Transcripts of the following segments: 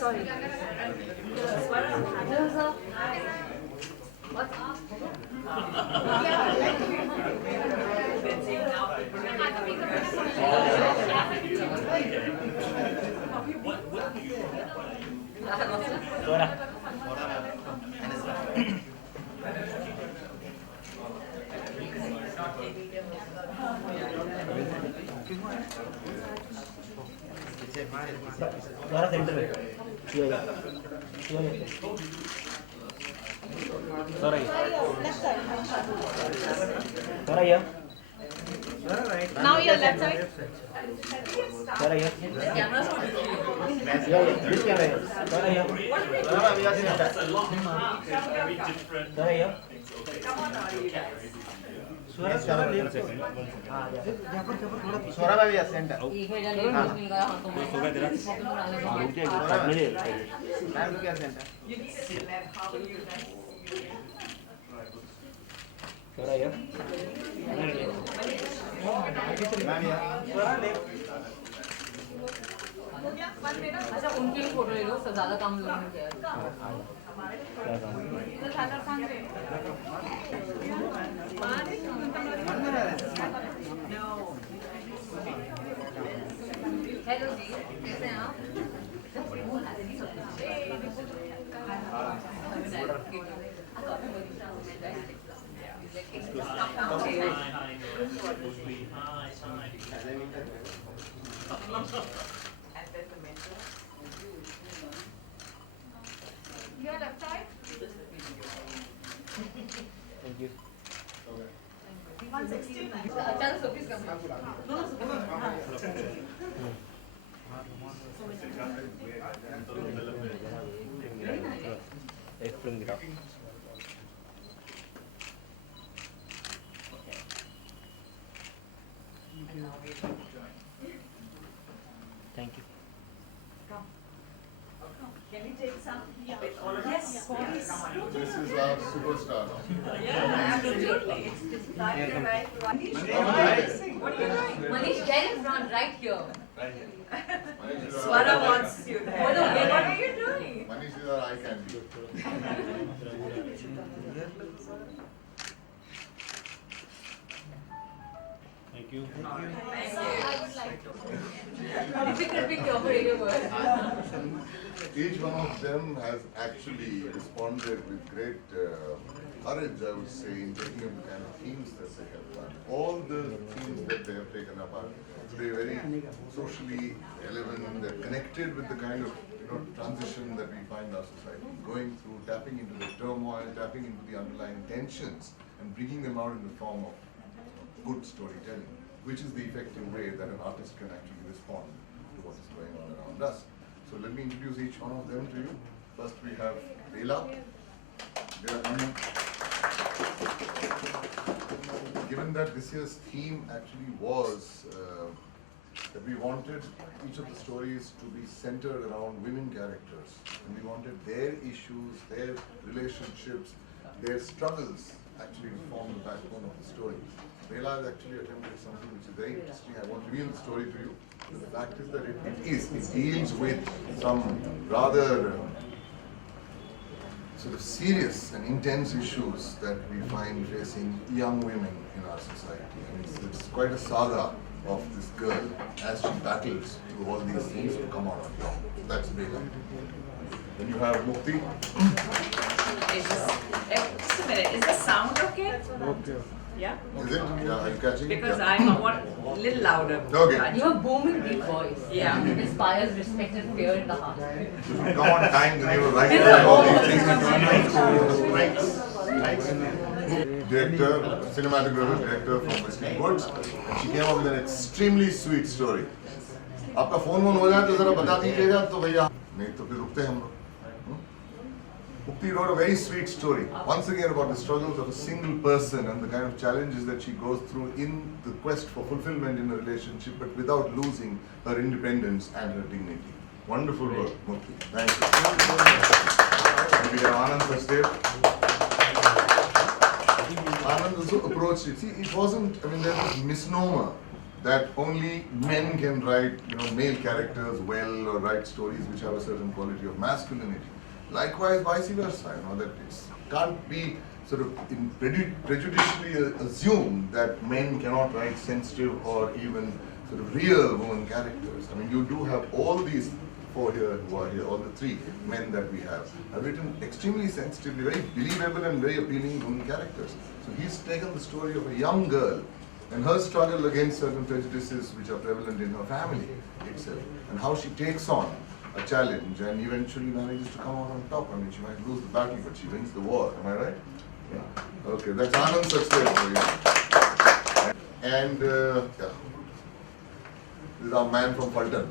Sorry. What? Swara. Swara center में. ये. Swara ये. Swara ये. Now your left side. Swara ये. This camera here. Swara ये. That's a long path. Very different. Swara ये. स्वरा में भी है सेंटर मैम क्या सेंटर Swara ये. मैम या स्वरा ले अच्छा उनकी भी फोटो ले लो सब ज्यादा काम लोगों ने किया हेलो जी कैसे हैं आप Your left side. Thank you. 160. चलो सोफिस का एक फिल्म दिखाओ. Thank you. Can we take some? This is our superstar. Absolutely. Manish, get in front right here. Swara wants you there. What are you doing? Manish is our eye candy. Thank you. Difficult being your radio word. Each one of them has actually responded with great courage, I would say, in taking up the kind of themes that they have done. All the themes that they have taken up are very socially relevant. They're connected with the kind of transition that we find our society going through, tapping into the turmoil, tapping into the underlying tensions, and bringing them out in the form of good storytelling, which is the effective way that an artist can actually respond to what is going on around us. So let me introduce each one of them to you. First we have Leela. Given that this year's theme actually was that we wanted each of the stories to be centered around women characters, and we wanted their issues, their relationships, their struggles actually to form the backbone of the story. Leela has actually attempted something which is very interesting. I won't reveal the story to you. The fact is that it deals with some rather sort of serious and intense issues that we find facing young women in our society. And it's quite a saga of this girl as she battles through all these things to come out on top. That's Bela. Then you have Mukti. Just a minute, is the sound okay? Okay Yeah? Is it? Yeah, are you catching it? Because Yeah. I'm a little louder. Okay. You have booming deep voice. Yeah. It inspires respect and fear in the heart. If you come on time, then you will write down all these things and director, cinematographer, director from Western Woods, and she came up with an extremely sweet story. आपका phone हो जाए तो जरा बता दीजिएगा तो भैया नहीं तो फिर रुकते हम लोग. Mukti wrote a very sweet story, once again about the struggles of a single person and the kind of challenges that she goes through in the quest for fulfillment in a relationship, but without losing her independence and her dignity. Wonderful work, Mukti. Thank you. And we have Anand Sachdev. also approached it. See, it wasn't, I mean, there's this misnomer that only men can write, male characters well or write stories which have a certain quality of masculinity. Likewise, vice versa, that it can't be sort of prejudicially assumed that men cannot write sensitive or even sort of real woman characters. I mean, you do have all these four here who are here, all the three men that we have written extremely sensitively, very believable and very appealing women characters. So he's taken the story of a young girl and her struggle against certain prejudices which are prevalent in her family itself, and how she takes on a challenge and eventually manages to come out on top. I mean, she might lose the battle, but she wins the war. Am I right? Yeah. Okay, that's Anand's success for you. And yeah. This is our man from Fulton.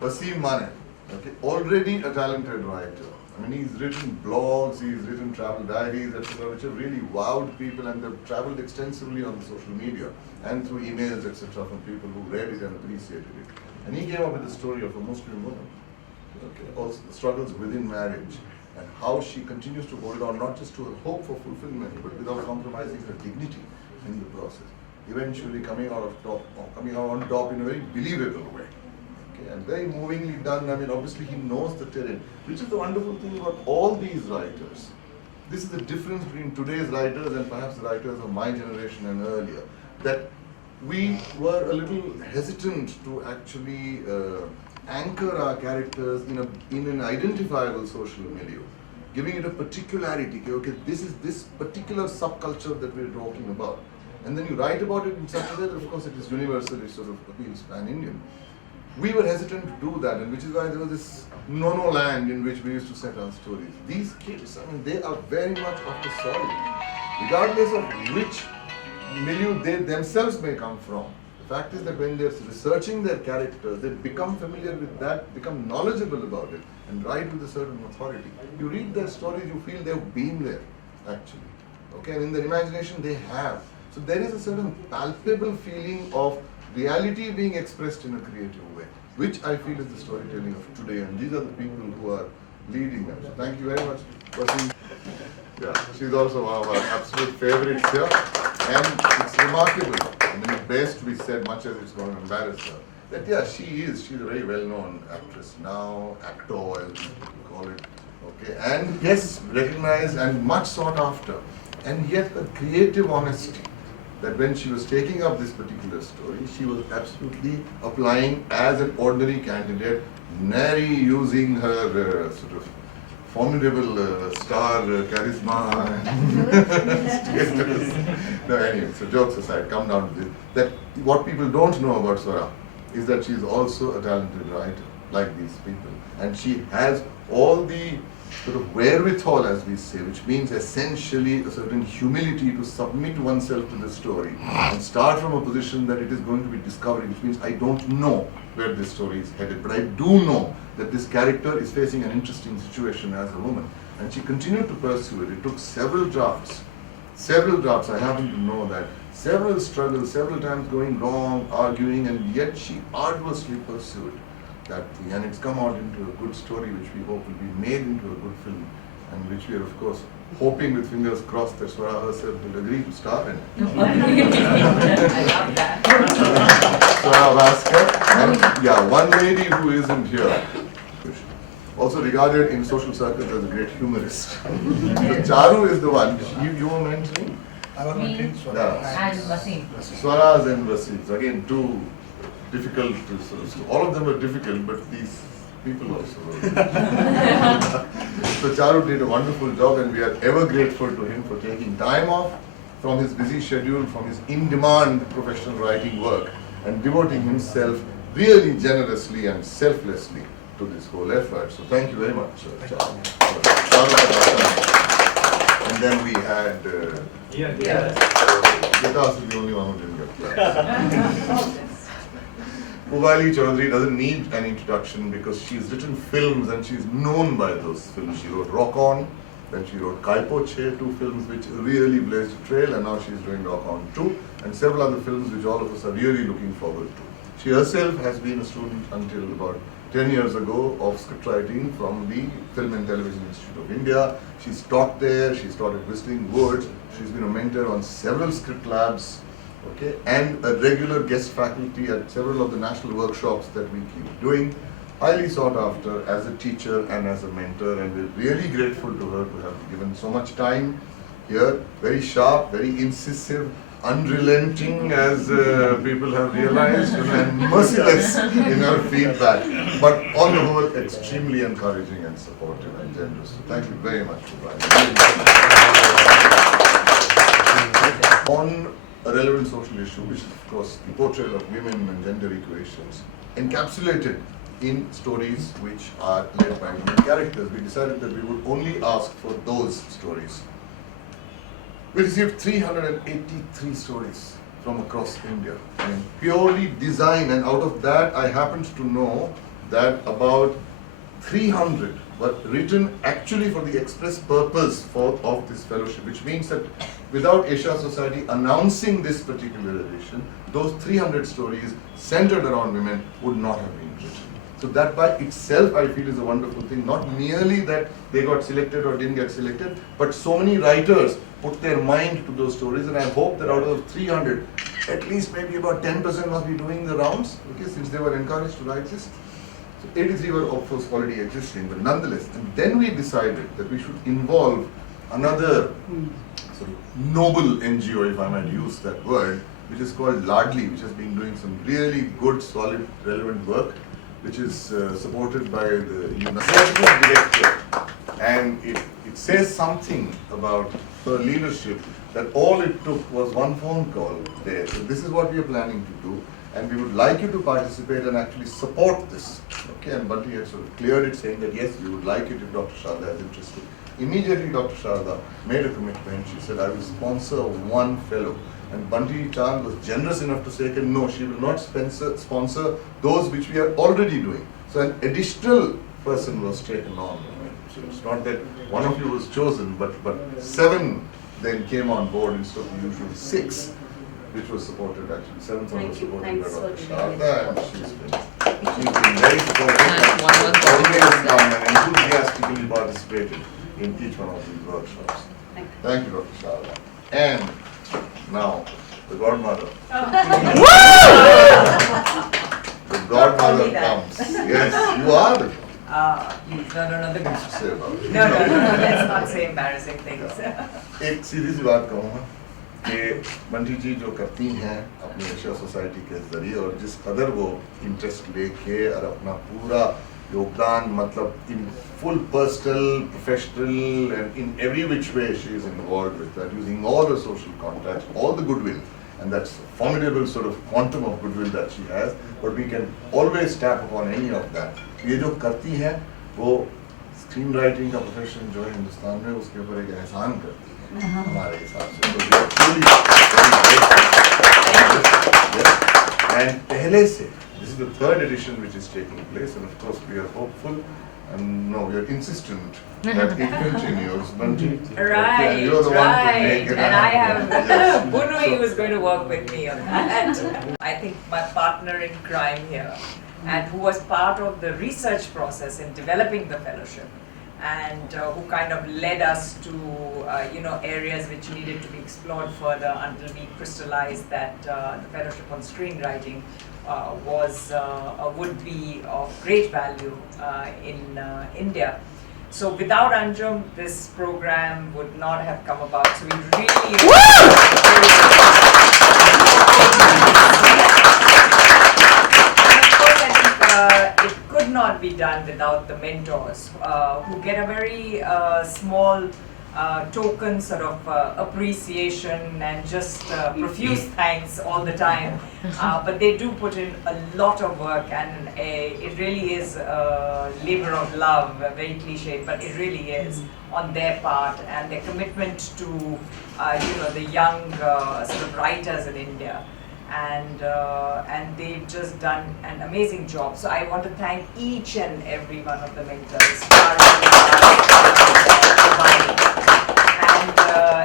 Wasim Mane, okay, already a talented writer. I mean, he's written blogs, he's written travel diaries, etc., which have really wowed people, and they've traveled extensively on social media and through emails, etc., from people who read it and appreciated it. And he came up with the story of a Muslim woman, okay, also the struggles within marriage, and how she continues to hold on not just to her hope for fulfillment, but without compromising her dignity in the process. Eventually coming out on top in a very believable way. Okay, and very movingly done. I mean, obviously he knows the terrain, which is the wonderful thing about all these writers. This is the difference between today's writers and perhaps the writers of my generation and earlier, that we were a little hesitant to actually anchor our characters in an identifiable social milieu, giving it a particularity. Okay, this is this particular subculture that we're talking about. And then you write about it in such a way that, of course, it is universal, it sort of appeals pan-Indian. We were hesitant to do that, and which is why there was this no-no land in which we used to set our stories. These kids, I mean, they are very much of the soil, regardless of which milieu they themselves may come from. The fact is that when they're researching their characters, they become familiar with that, become knowledgeable about it, and write with a certain authority. You read their stories, you feel they've been there, actually. Okay, and in their imagination, they have. So there is a certain palpable feeling of reality being expressed in a creative way, which I feel is the storytelling of today, and these are the people who are leading them. So thank you very much, Wasim. Yeah, she's also one of our absolute favorites here, and it's remarkable. I mean, it bears to be said, much as it's going to embarrass her, that yeah, she's a very well-known actress now, actor as people call it, okay, and yes, recognized and much sought after, and yet a creative honesty. That when she was taking up this particular story, she was absolutely applying as an ordinary candidate, nary using her sort of formidable star charisma status. No, anyway, so jokes aside, come down to this. That what people don't know about Swara is that she's also a talented writer, like these people. And she has all the sort of wherewithal, as we say, which means essentially a certain humility to submit oneself to the story and start from a position that it is going to be discovery, which means I don't know where this story is headed, but I do know that this character is facing an interesting situation as a woman. And she continued to pursue it. It took several drafts. I happen to know that. Several struggles, several times going wrong, arguing, and yet she arduously pursued that thing, and it's come out into a good story which we hope will be made into a good film, and which we are of course hoping with fingers crossed that Swara herself will agree to star in. I love that. Swara Bhaskar, and yeah, one lady who isn't here, also regarded in social circles as a great humorist. So Charu is the one, you were mentioning? I was mentioning Swara. Yeah. And Wasim. Swaras and Wasims, again two difficult to sort of, so all of them are difficult, but these people also were. So Charu did a wonderful job, and we are ever grateful to him for taking time off from his busy schedule, from his in-demand professional writing work, and devoting himself really generously and selflessly to this whole effort. So thank you very much, Charu. And then we had Vikas is the only one who didn't get that. Puvali Chaudhary doesn't need an introduction because she's written films and she's known by those films. She wrote Rock On, then she wrote Kaipoche, two films which really blazed a trail, and now she's doing Rock On 2, and several other films which all of us are really looking forward to. She herself has been a student until about 10 years ago of scriptwriting from the Film and Television Institute of India. She's taught there, she's taught at Whistling Woods, she's been a mentor on several script labs, okay, and a regular guest faculty at several of the national workshops that we keep doing. Highly sought after as a teacher and as a mentor, and we're really grateful to her to have given so much time here. Very sharp, very incisive, unrelenting, as people have realized, and merciless in her feedback, but on the whole extremely encouraging and supportive and generous. So thank you very much for joining. On a relevant social issue, which is of course the portrayal of women and gender equations, encapsulated in stories which are led by women characters, we decided that we would only ask for those stories. We received 383 stories from across India, and purely design, and out of that I happened to know that about 300 were written actually for the express purpose of this fellowship, which means that without Asia Society announcing this particular edition, those 300 stories centered around women would not have been written. So that by itself I feel is a wonderful thing, not merely that they got selected or didn't get selected, but so many writers put their mind to those stories, and I hope that out of 300, at least maybe about 10% must be doing the rounds, okay, since they were encouraged to write this. So 83 were of course already existing, but nonetheless, and then we decided that we should involve another sort of noble NGO, if I might use that word, which is called Ladli, which has been doing some really good, solid, relevant work, which is supported by the executive director, and it says something about her leadership, that all it took was one phone call there. So this is what we are planning to do, and we would like you to participate and actually support this. Okay, and Bunty had sort of cleared it, saying that yes, we would like it if Dr. Sharda is interested. Immediately Dr. Sharda made a commitment. She said, I will sponsor one fellow. And Bunty Chand was generous enough to say, no, she will not sponsor those which we are already doing. So an additional person was taken on. So it's not that one of you was chosen, but 7 then came on board instead of the usual 6, which was supported actually. 7th one was supported by Dr. Sharda, and she's been very supportive and always come and enthusiastically participated in each one of these workshops. Thank you, Dr. Sharda. And now, the godmother. The godmother comes. Yes, you are the No, the things to say about it. No, let's not say embarrassing things. एक सीधी सी बात कहूँगा कि बंटी जी जो करती हैं अपनी Asia society के जरिए, और जिस कदर वो इंटरेस्ट लेके और अपना पूरा योगदान, मतलब in full personal, professional, and in every which way she is involved with that, using all the social contacts, all the goodwill, and that's a formidable sort of quantum of goodwill that she has, but we can always tap upon any of that. ये जो करती हैं वो screen writing का profession जो है हिंदुस्तान में, उसके ऊपर एक एहसान करती है हमारे हिसाब से, तो we are truly and पहले से this is the 3rd edition which is taking place, and of course we are hopeful and no, we are insistent that it continues. Bunty, Right, you're the one to make right. it And I happen. have Yes. Bunui So- who's going to work with me on that. I think my partner in crime here, and who was part of the research process in developing the fellowship, and who kind of led us to areas which needed to be explored further until we crystallized that the fellowship on screenwriting would be of great value in India. So without Anjum, this program would not have come about. So we really it could not be done without the mentors who get a very small token sort of appreciation and just profuse thanks all the time. But they do put in a lot of work, and it really is a labor of love, very cliched, but it really is on their part, and their commitment to the young sort of writers in India. And they've just done an amazing job. So I want to thank each and every one of the mentors.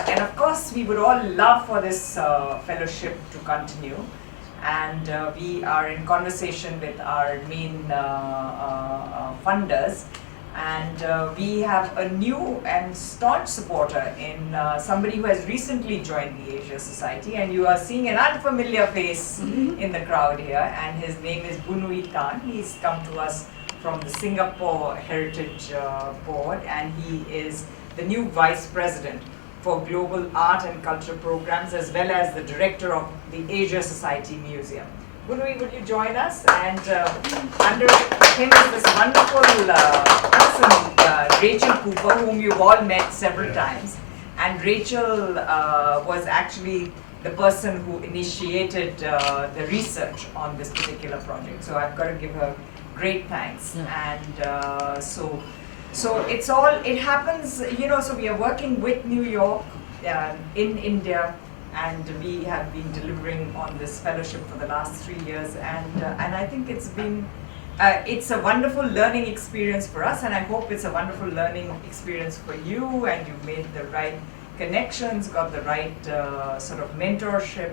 And of course, we would all love for this fellowship to continue. and we are in conversation with our main funders, and we have a new and staunch supporter in somebody who has recently joined the Asia Society, and you are seeing an unfamiliar face in the crowd here, and his name is Bunui Tan. He's come to us from the Singapore Heritage Board, and he is the new Vice President for Global Art and Culture Programs, as well as the Director of the Asia Society Museum. Bunui, would you join us? And under him is this wonderful person, Rachel Cooper, whom you've all met several times. And Rachel was actually the person who initiated the research on this particular project. So I've got to give her great thanks. And so it happens, you know, so we are working with New York in India, and we have been delivering on this fellowship for the last 3 years, and I think it's been it's a wonderful learning experience for us, and I hope it's a wonderful learning experience for you, and you've made the right connections, got the right sort of mentorship,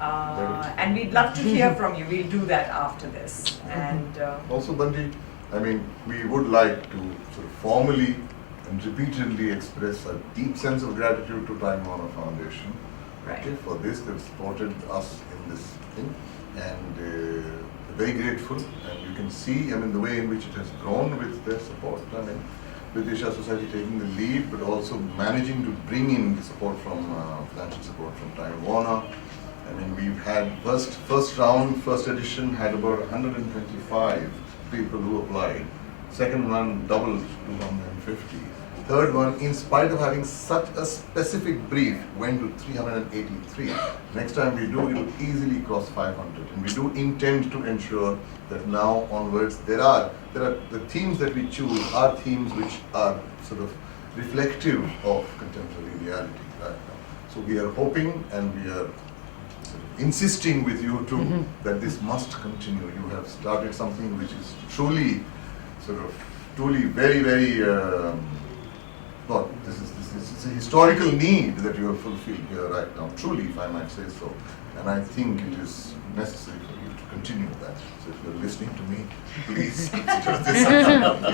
and we'd love to hear from you. We'll do that after this. And Also, Bunty, I mean, we would like to sort of formally and repeatedly express a deep sense of gratitude to Time Warner Foundation. Right. Okay, for this, they've supported us in this thing, and very grateful. And you can see, I mean, the way in which it has grown with their support. I mean, with Asia Society taking the lead, but also managing to bring in the support from financial support from Time Warner. I mean, we've had first round, first edition had about 125 people who applied. Second one doubled to 150. Third one, in spite of having such a specific brief, went to 383. Next time we do, it will easily cross 500. And we do intend to ensure that now onwards, there are the themes that we choose are themes which are sort of reflective of contemporary reality right now. So we are hoping, and we are sort of insisting with you too that this must continue. You have started something which is truly very, very. Well, this is a historical need that you have fulfilled here right now, truly, if I might say so. And I think it is necessary for you to continue that. So if you're listening to me, please consider this.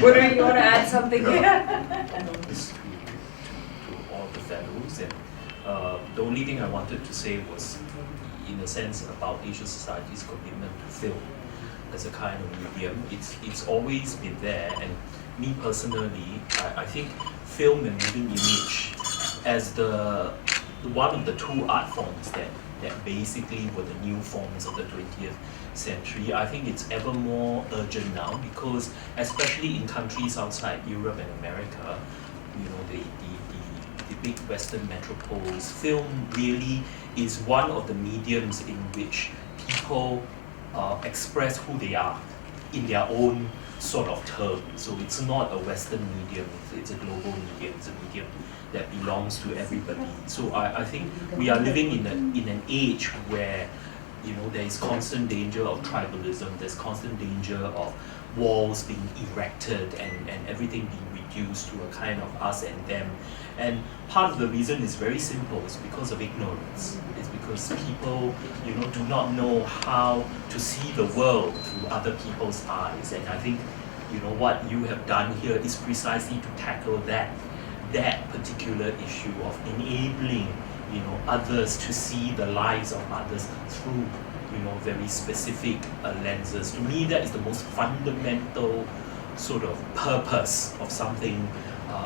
Bunui, you want to add something here? To all the fellows, and the only thing I wanted to say was, in a sense, about Asia Society's commitment to film as a kind of medium. It's always been there, and me personally, I think film and moving image as the one of the two art forms that basically were the new forms of the 20th century. I think it's ever more urgent now, because especially in countries outside Europe and America, you know, the big Western metropoles, film really is one of the mediums in which people express who they are in their own sort of term. So it's not a Western medium, it's a global medium, it's a medium that belongs to everybody. So I think we are living in an age where, you know, there is constant danger of tribalism, there's constant danger of walls being erected and everything being reduced to a kind of us and them. And part of the reason is very simple, it's because of ignorance. It's because people, you know, do not know how to see the world through other people's eyes. And I think, you know, what you have done here is precisely to tackle that particular issue of enabling, you know, others to see the lives of others through, you know, very specific lenses. To me, that is the most fundamental sort of purpose of something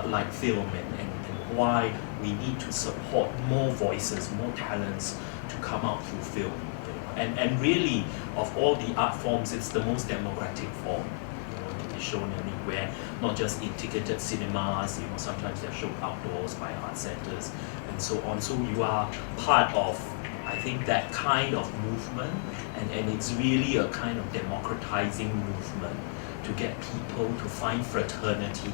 like film, and why we need to support more voices, more talents to come out through film. You know. And really, of all the art forms, it's the most democratic form. You know, to be shown anywhere, not just in ticketed cinemas. You know, sometimes they're shown outdoors by art centers and so on. So you are part of, I think, that kind of movement, and it's really a kind of democratizing movement to get people to find fraternity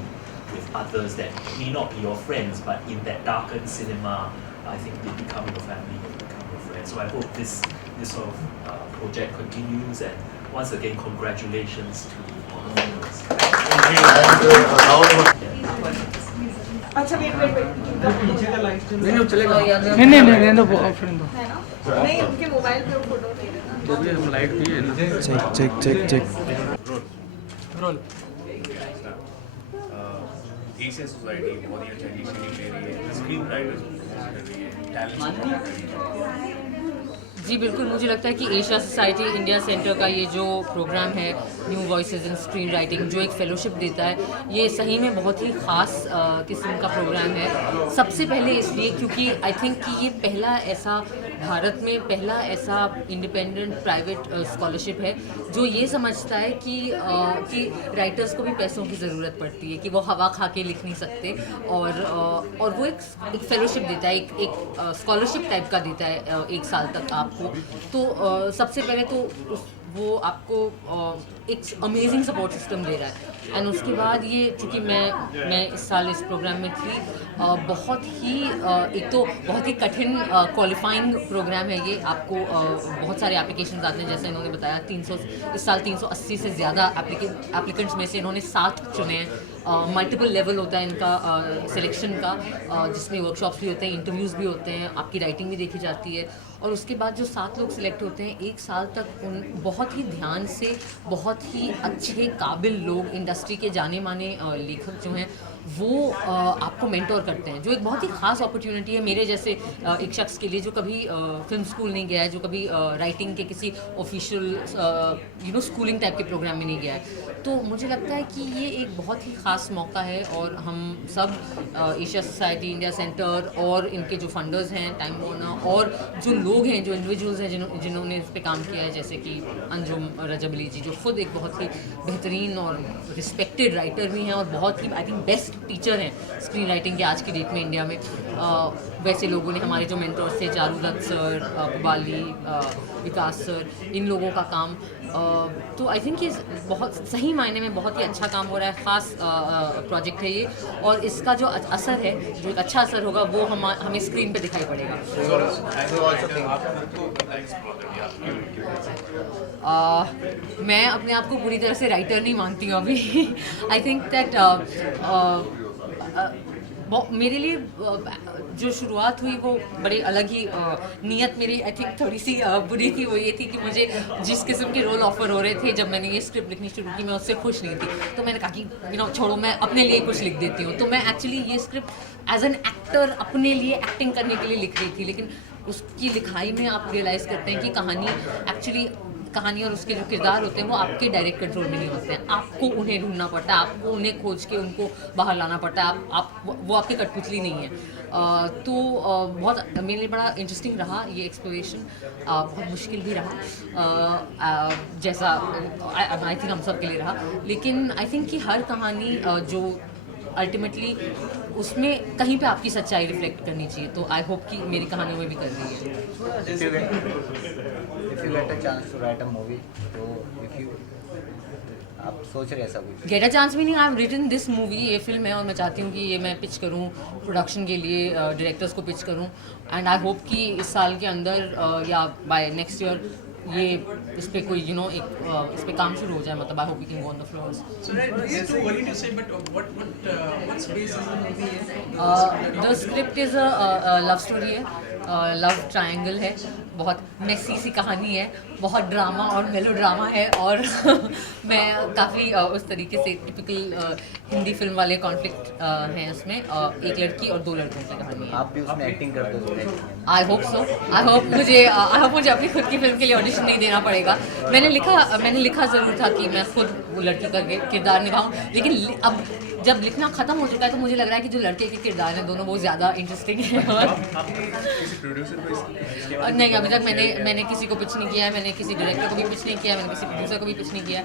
with others that may not be your friends, but in that darkened cinema, I think they become your family, they become your friends. So I hope this sort of project continues, and once again, congratulations to all of us. And अच्छा wait नहीं चलेगा नहीं रहने दो friend दो नहीं उनके mobile पे फोटो ले रहे तो भी हम लाइट भी है ना चेक रोल एशिया सोसाइटी बहुत ही अच्छा इनिशिएटिव ले रही है, स्क्रीन राइटर्स कर रही है, टैलेंट जी बिल्कुल, मुझे लगता है कि एशिया सोसाइटी इंडिया सेंटर का ये जो प्रोग्राम है न्यू वॉइसेस इन स्क्रीन राइटिंग, जो एक फेलोशिप देता है, ये सही में बहुत ही ख़ास किस्म का प्रोग्राम है। सबसे पहले इसलिए क्योंकि आई थिंक कि ये पहला ऐसा भारत में पहला ऐसा इंडिपेंडेंट प्राइवेट स्कॉलरशिप है जो ये समझता है कि राइटर्स को भी पैसों की ज़रूरत पड़ती है, कि वो हवा खा के लिख नहीं सकते, और वो एक फेलोशिप देता है, एक स्कॉलरशिप टाइप का देता है 1 साल तक आपको। तो सबसे पहले तो वो आपको एक अमेजिंग सपोर्ट सिस्टम दे रहा है, एंड उसके बाद ये चूँकि मैं इस साल इस प्रोग्राम में थी, बहुत ही एक तो बहुत ही कठिन क्वालिफाइंग प्रोग्राम है ये। आपको बहुत सारे एप्लीकेशंस आते हैं, जैसे इन्होंने बताया 300 इस साल 380 से ज़्यादा एप्लीकेंट्स में से इन्होंने 7 चुने हैं। मल्टीपल लेवल होता है इनका सिलेक्शन का, जिसमें वर्कशॉप्स भी होते हैं, इंटरव्यूज़ भी होते हैं, आपकी राइटिंग भी देखी जाती है, और उसके बाद जो 7 लोग सिलेक्ट होते हैं 1 साल तक उन बहुत ही ध्यान से बहुत ही अच्छे काबिल लोग, इंडस्ट्री के जाने माने लेखक जो हैं वो आपको मेंटोर करते हैं, जो एक बहुत ही ख़ास अपॉर्चुनिटी है मेरे जैसे एक शख्स के लिए जो कभी फिल्म स्कूल नहीं गया है, जो कभी राइटिंग के किसी ऑफिशियल स्कूलिंग टाइप के प्रोग्राम में नहीं गया है। तो मुझे लगता है कि ये एक बहुत ही ख़ास मौका है, और हम सब एशिया सोसाइटी इंडिया सेंटर और इनके जो फंडर्स हैं टाइम वार्नर, और जो लोग हैं, जो इंडिविजुअल्स हैं जिन्होंने इस पर काम किया है, जैसे कि अंजुम रजबली जी जो खुद एक बहुत ही बेहतरीन और रिस्पेक्टेड राइटर भी हैं और बहुत ही आई थिंक बेस्ट टीचर हैं स्क्रीन राइटिंग के आज की डेट में इंडिया में। वैसे लोगों ने, हमारे जो मेंटर्स थे चारूदत्त सर, पुबाली, विकास सर, इन लोगों का काम, तो आई थिंक ये बहुत सही मायने में बहुत ही अच्छा काम हो रहा है। ख़ास प्रोजेक्ट है ये, और इसका जो असर है, जो एक अच्छा असर होगा वो हमें स्क्रीन पे दिखाई पड़ेगा। मैं अपने आप को पूरी तरह से राइटर नहीं मानती हूँ अभी। आई थिंक दैट मेरे लिए जो शुरुआत हुई वो बड़ी अलग ही नीयत मेरी आई थिंक थोड़ी सी बुरी थी। वो ये थी कि मुझे जिस किस्म के रोल ऑफर हो रहे थे जब मैंने ये स्क्रिप्ट लिखनी शुरू की, मैं उससे खुश नहीं थी। तो मैंने कहा कि छोड़ो, मैं अपने लिए कुछ लिख देती हूँ। तो मैं एक्चुअली ये स्क्रिप्ट एज एन एक्टर अपने लिए एक्टिंग करने के लिए लिख रही थी, लेकिन उसकी लिखाई में आप रियलाइज़ करते हैं कि कहानी और उसके जो किरदार होते हैं वो आपके डायरेक्ट कंट्रोल में नहीं होते हैं। आपको उन्हें ढूंढना पड़ता है, आपको उन्हें खोज के उनको बाहर लाना पड़ता है। वो आपकी कठपुतली नहीं है। तो बहुत मेरे लिए बड़ा इंटरेस्टिंग रहा ये एक्सप्लोरेशन, बहुत मुश्किल भी रहा, जैसा आई थिंक हम सब के लिए रहा। लेकिन आई थिंक कि हर कहानी जो अल्टीमेटली उसमें कहीं पे आपकी सच्चाई रिफ्लेक्ट करनी चाहिए, तो आई होप कि मेरी कहानियों में भी कर रही है। If you get a chance to write a movie, तो आप सोच रहे ऐसा कुछ? गेट अ चांस भी नहीं, I have written this movie, ये फिल्म है और मैं चाहती हूँ कि ये मैं पिच करूँ प्रोडक्शन के लिए, डायरेक्टर्स को पिच करूँ, एंड आई होप कि इस साल के अंदर या बाय नेक्स्ट ईयर ये इस पे कोई इस पे काम शुरू हो जाए। मतलब I hope we can go on the floors. The script is a love story है, लव ट्रायंगल है, बहुत मेसी सी कहानी है, बहुत ड्रामा और मेलो ड्रामा है, और मैं काफ़ी उस तरीके से टिपिकल हिंदी फिल्म वाले कॉन्फ्लिक्ट हैं उसमें। एक लड़की और 2 लड़कों की कहानी है। आप भी उसमें एक्टिंग करते हो? I hope so. I hope मुझे अपनी खुद की फिल्म के लिए ऑडिशन नहीं देना पड़ेगा। मैंने लिखा ज़रूर था कि मैं खुद वो लड़की का किरदार निभाऊँ, लेकिन अब जब लिखना ख़त्म हो चुका है तो मुझे लग रहा है कि जो लड़के के किरदार हैं दोनों बहुत ज़्यादा इंटरेस्टिंग हैं। और नहीं, अभी तक मैंने किसी को पिच नहीं किया है, मैंने किसी डायरेक्टर को भी पिच नहीं किया है, मैंने किसी प्रोड्यूसर को भी पिच नहीं किया है।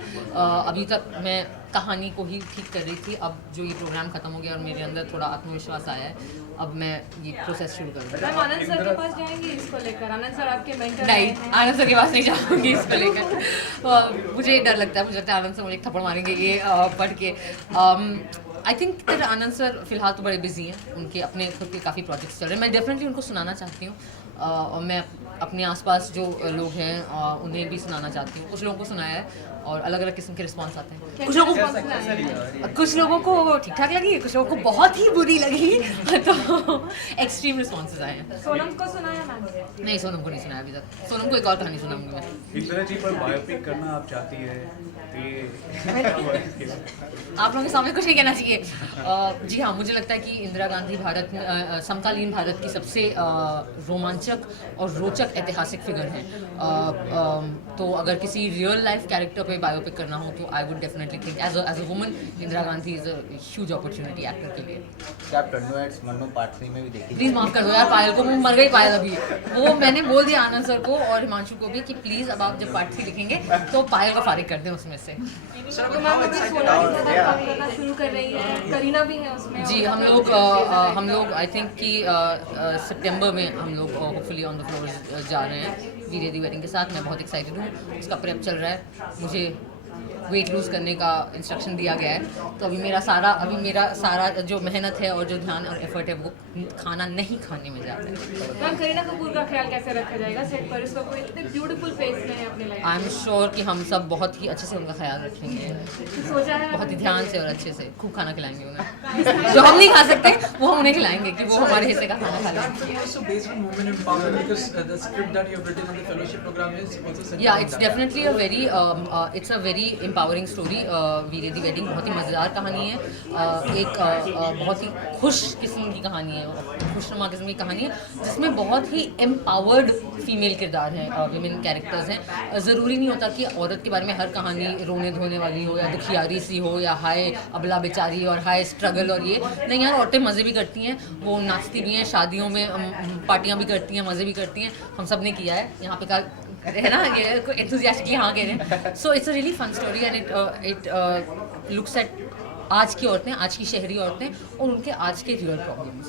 अभी तक मैं कहानी को ही ठीक कर रही थी। अब जो ये प्रोग्राम ख़त्म हो गया और मेरे अंदर थोड़ा आत्मविश्वास आया है, अब मैं ये प्रोसेस शुरू करूँगी। आनंद सर के पास जाएंगी इसको लेकर? आनंद सर आपके मेंटर नहीं, आनंद सर के पास नहीं जाऊँगी इसको लेकर। मुझे डर लगता है, मुझे लगता है आनंद सर मुझे एक थप्पड़ मारेंगे ये पढ़ के। I think that Anand sir फिलहाल तो बड़े बिजी हैं, उनके अपने खुद के काफ़ी प्रोजेक्ट्स चल रहे हैं। मैं डेफिनेटली उनको सुनाना चाहती हूँ, और मैं अपने आसपास जो लोग हैं उन्हें भी सुनाना चाहती हूँ। कुछ लोगों को सुनाया है और अलग अलग किस्म के रिस्पॉन्स आते हैं। कुछ लोगों को ठीक ठाक लगी, कुछ लोगों को बहुत ही बुरी लगी, तो एक्सट्रीम रिस्पॉन्सेज आए हैं। सोनम को सुनाया मैम? नहीं, सोनम को नहीं सुनाया अभी तक। सोनम को एक और कहानी सुनाऊंगी मैं। इंदिरा जी पर बायोपिक करना आप चाहती है तो ये आप लोगों के सामने कुछ नहीं कहना चाहिए। जी हाँ, मुझे लगता है कि इंदिरा गांधी भारत में समकालीन भारत की सबसे रोमांचक और रोचक ऐतिहासिक फिगर हैं। तो अगर किसी रियल लाइफ कैरेक्टर पे बायोपिक करना हो तो I would definitely think as a woman Indira Gandhi is a huge opportunity actor के लिए। क्या आप टन्नू एड्स मन्नू पार्ट 3 में भी देखी? प्लीज़ माफ़ कर दो यार पायल को, मैं मर गई पायल अभी। वो मैंने बोल दिया आनंद सर को और हिमांशु को भी कि प्लीज़ अब आप जब पार्ट 3 लिखेंगे तो पायल को फारिग कर दें उसमें से। तो मैम अभी सोनम के साथ काम करना शुरू कर रही है, करीना भी है उसमें। जी हम लोग आई थिंक कि सितंबर में हम लोग होपफुली ऑन द फ्लोर जा रहे हैं वीरे दी वेडिंग के साथ। मैं बहुत एक्साइटेड हूँ, उसका प्रेप चल रहा है। मुझे वेट लूज़ करने का इंस्ट्रक्शन दिया गया है, तो अभी मेरा सारा जो मेहनत है और जो ध्यान और एफर्ट है वो खाना नहीं खाने में जा रहा है। मैम करीना कपूर का ख्याल कैसे रखा जाएगा सेट पर? इसका कोई इतने ब्यूटीफुल फेस में है अपने लाइफ। आई एम श्योर कि हम सब बहुत ही अच्छे से उनका ख्याल रखेंगे, सोचा है बहुत ही ध्यान से और अच्छे से खूब खाना खिलाएंगे उन्हें। जो हम नहीं खा सकते वो हम उन्हें खिलाएंगे कि वो हमारे हिस्से का खाना खा लें। Yeah, it's definitely a very empowering story. Veere the wedding बहुत ही मज़ेदार कहानी है। एक बहुत ही खुश किस्म की कहानी है, खुशनुमा किस्म की कहानी है जिसमें बहुत ही एम्पावर्ड फीमेल किरदार हैं, विमेन कैरेक्टर्स हैं। ज़रूरी नहीं होता कि औरत के बारे में हर कहानी रोने धोने वाली हो या दुखियारी सी हो या हाय अबला बेचारी और हाय स्ट्रगल और ये नहीं यार, औरतें मज़े भी करती हैं, वो नाचती भी हैं, शादियों में पार्टियाँ भी करती हैं, मज़े भी करती हैं। हम सब ने किया है यहाँ पे है ना, ये एंथुसियास्टिकली हाँ कह रहे हैं। So it's a really fun story and it looks at आज की औरतें, आज की शहरी औरतें और उनके आज के रियल प्रॉब्लम्स।